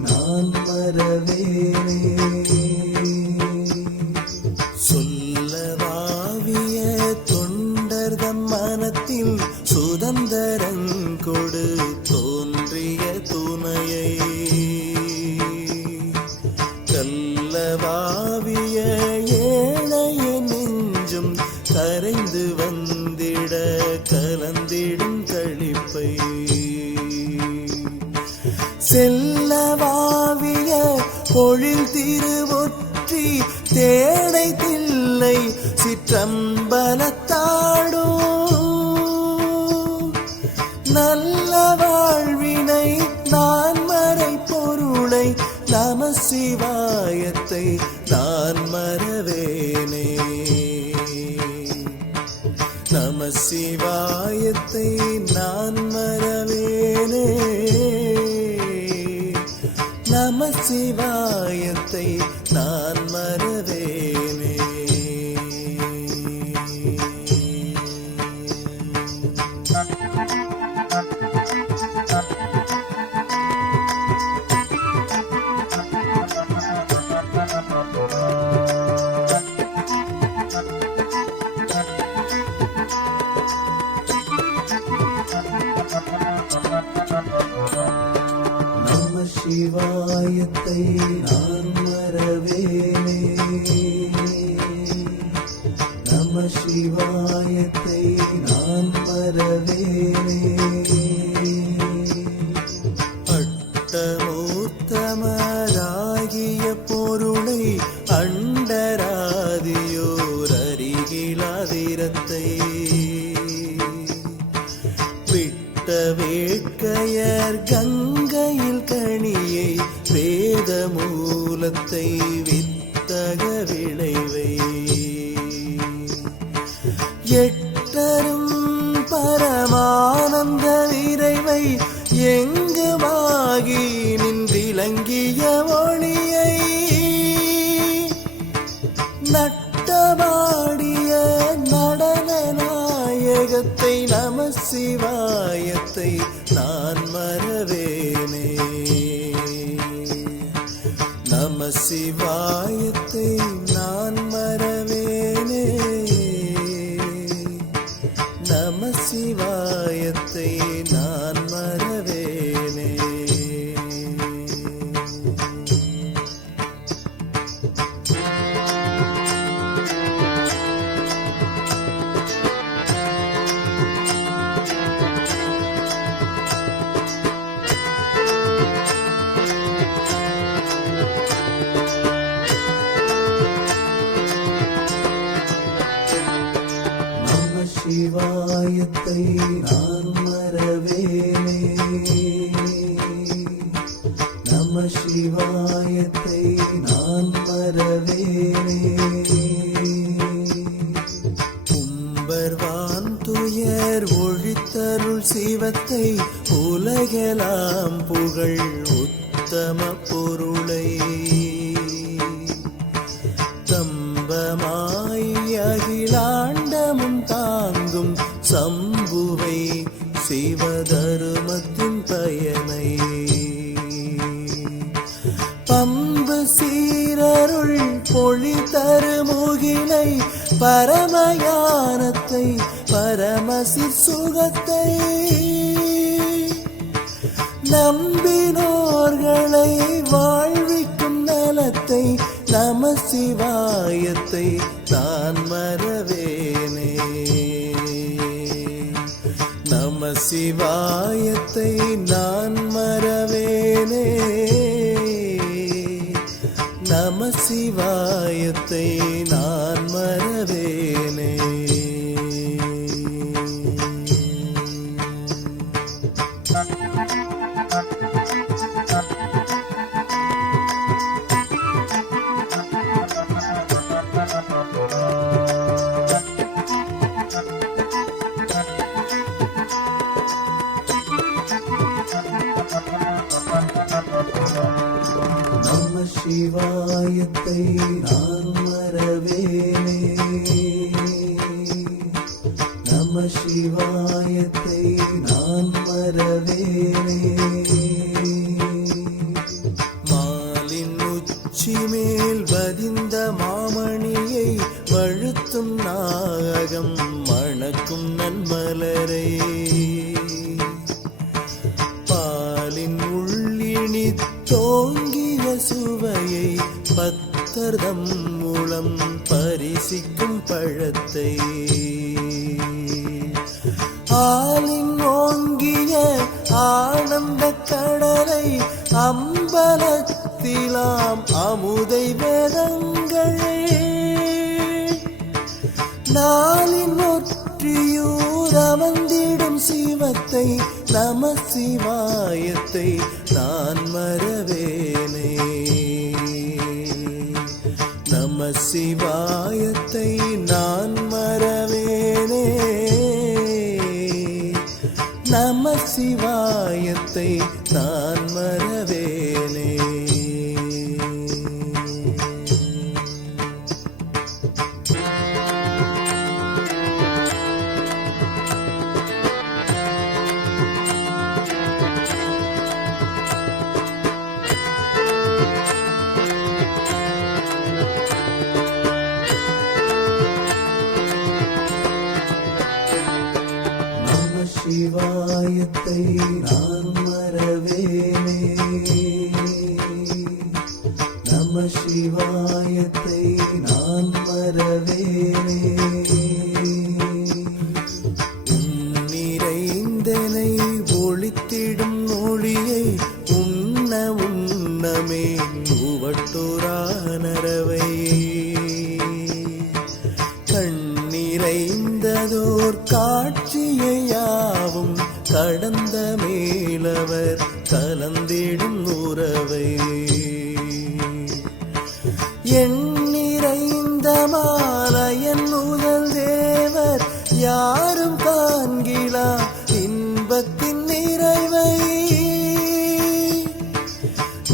நான் வரவேனே பொழில் திருவொற்றி தேனை தில்லை சிற்றம்பலத்தாடும் நல்ல வாழ்வினை நான் மறை பொருளை நம சிவாயத்தை நான் மறவேனே. நம சிவாயத்தை நான் மறவேனே. நம சிவா நான் நம எட்டரும் உன்னை நான் மறவேனே. நம சிவாயத்தை நான் மறவேனே. கும்பர்வான் துயர் ஒழித்தருள் சிவத்தை உலகெலாம் புகழ் உத்தம பொருளை சிவதருமத்தின் பயனை. பம்பு சீரருள் பொழி தருமுகிலை பரமயானத்தை பரமசிற் சுகத்தை. நம்பினோர்களை வாழ்விக்கும் நலத்தை நம சிவாயத்தை நான் மறவேனே. சிவாயத்தை நான் மறவேனே. நம சிவாயத்தை நான் மறவேனே. நம சிவாயத்தை நான் மறவேனே. மாலின் உச்சி மேல் பதிந்த மாமணியை வழுத்தும் பாலின் உள்ளினி தோங்கிய சுவ பத்தர்தம் மூலம் பரிசிக்கும் பழத்தை. ஆலின் ஓங்கிய ஆனந்த கடலை அம்பலத்திலாம் அமுதை வேதங்களே. நாளின் ஒற்றியூர் அமர்ந்திடும் சிவத்தை நம சிவாயத்தை வண்ணமே உவட்டோரானரவை கண்ணிறைந்ததோர் காட்டு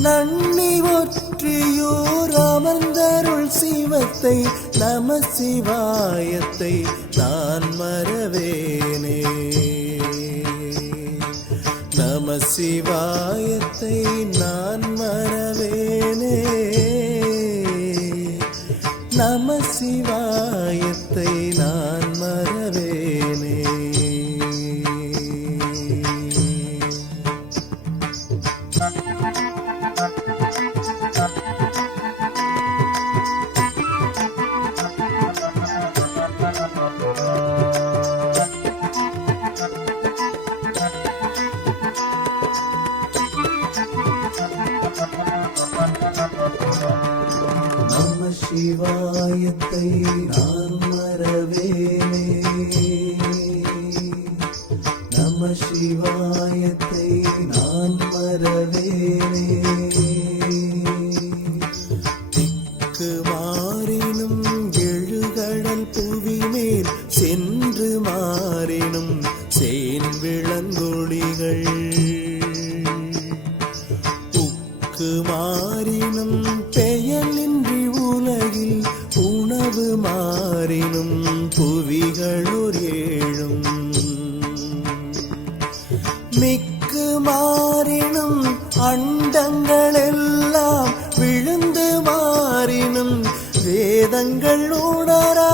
நன்னி ஒற்றியூர் அமர்ந்தருள் சிவத்தை நம சிவாயத்தை நான் மறவேனே. நம சிவாயத்தை நான் மறவேனே. நம சிவாய வேதங்கள் உணரா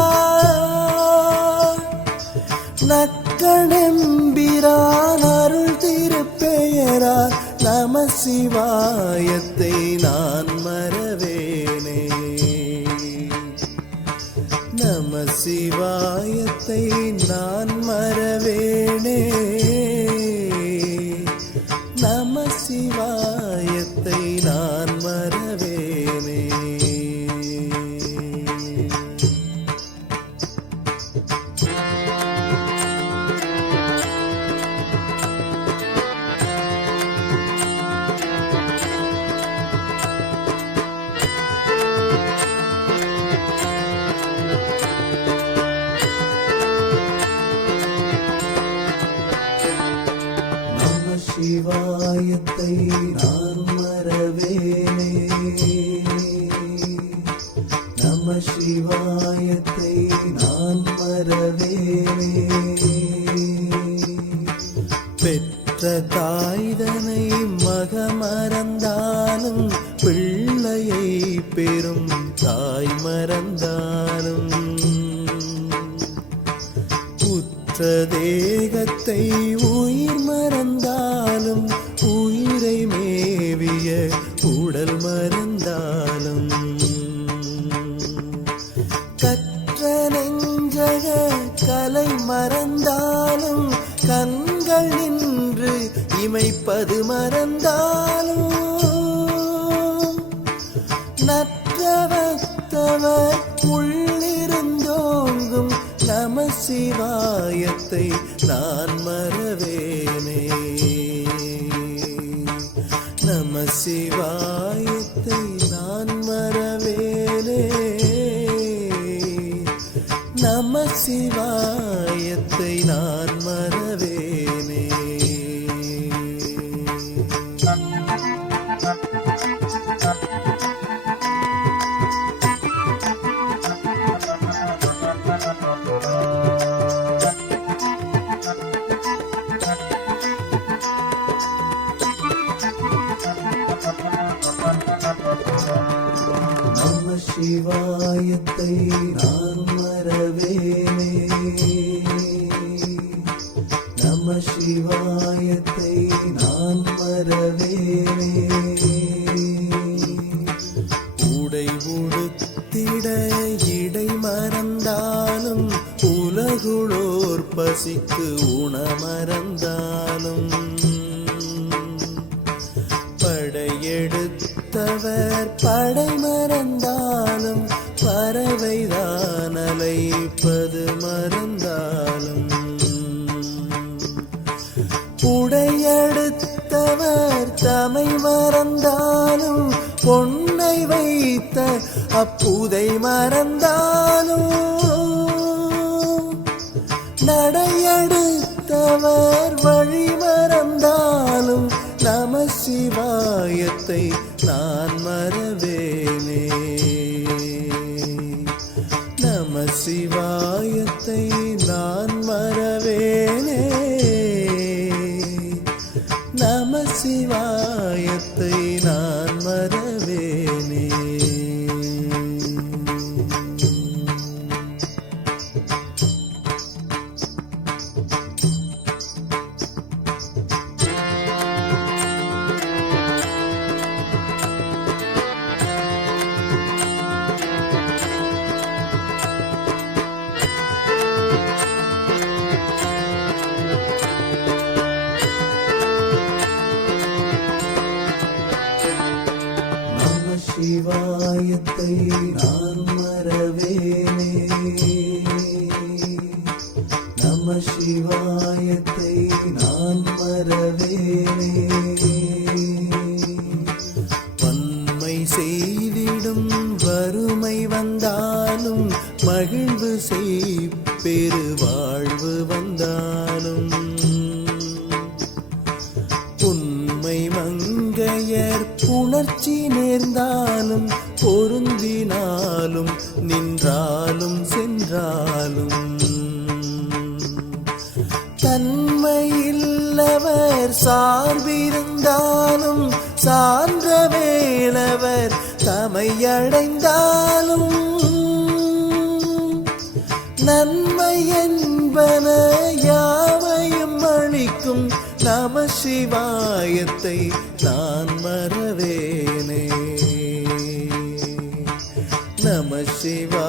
நக்கணெம்பிரான் அருள் திருப்பெயரால் நம சிவாயத்தை சிவாயத்தை நான் மறவேனே பெற்ற தாய்தனை மகமறந்தாலும் பிள்ளையை பெறும் தாய் மறந்தாலும் உற்ற தேகத்தை நெஞ்சக கலை மறந்தாலும் கண்கள் நின்று இமைப்பது மறந்தாலும். நற்றவத்தவர் உள்ளிருந்தோங்கும் நம சிவாயத்தை சிவாயத்தை நான் சிவாயத்தை நான் மறவேனே உடை உடுத்திட இடை மறந்தாலும் உலகுளோர் பசிக்கு உணமறந்தாலும். படையெடுத்தவர் படை மறந்தாலும் பறவைதான் அலைப்பது மறந்தாலும். உடையெடுத்தவர் தமை மறந்தாலும் பொன்னை வைத்த அப்புதை மறந்தாலும் நடையெடுத்தவர் வழி மறந்தாலும் நம சிவாயத்தை சிவாயத்தை புணர்ச்சி நேர்ந்தாலும் பொருந்தினாலும் நின்றாலும் சென்றாலும். தன்மையில்லவர் சார்பிருந்தாலும் சான்ற வேளவர் தமையடைந்தாலும். நன்மை என்பன யாவையும் அளிக்கும் நம சிவாயத்தை நான் மறவேனே. நம சிவா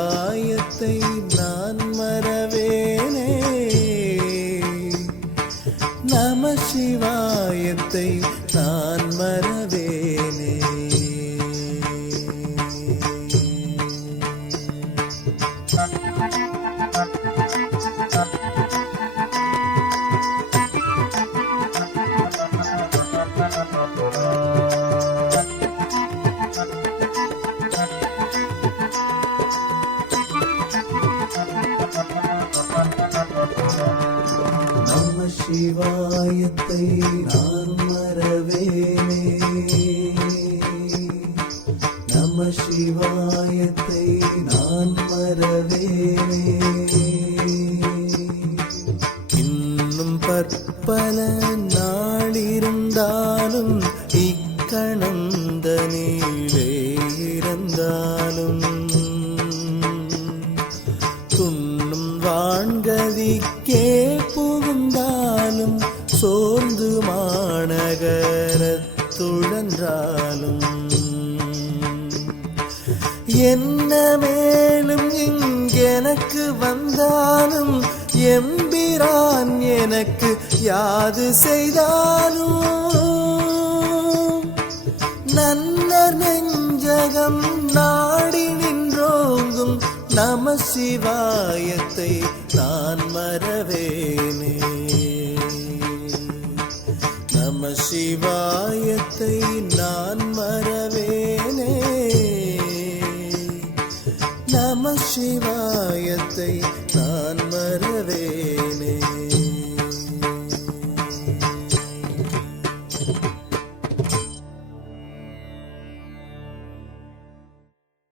இக்கணந்தனிலே இருந்தாலும் துண்ணும் வான்கதிக்கே புகுந்தாலும் சோர்ந்து மாநகரத்துழன்றாலும் என்ன மேலும் இங்கெனக்கு வந்தாலும் எம்பிரான் எனக்கு யாது செய்தாலும் நெஞ்சகம் நாடி நின்றோங்கும் நம சிவாயத்தை நான் மறவேனே. நம சிவாயத்தை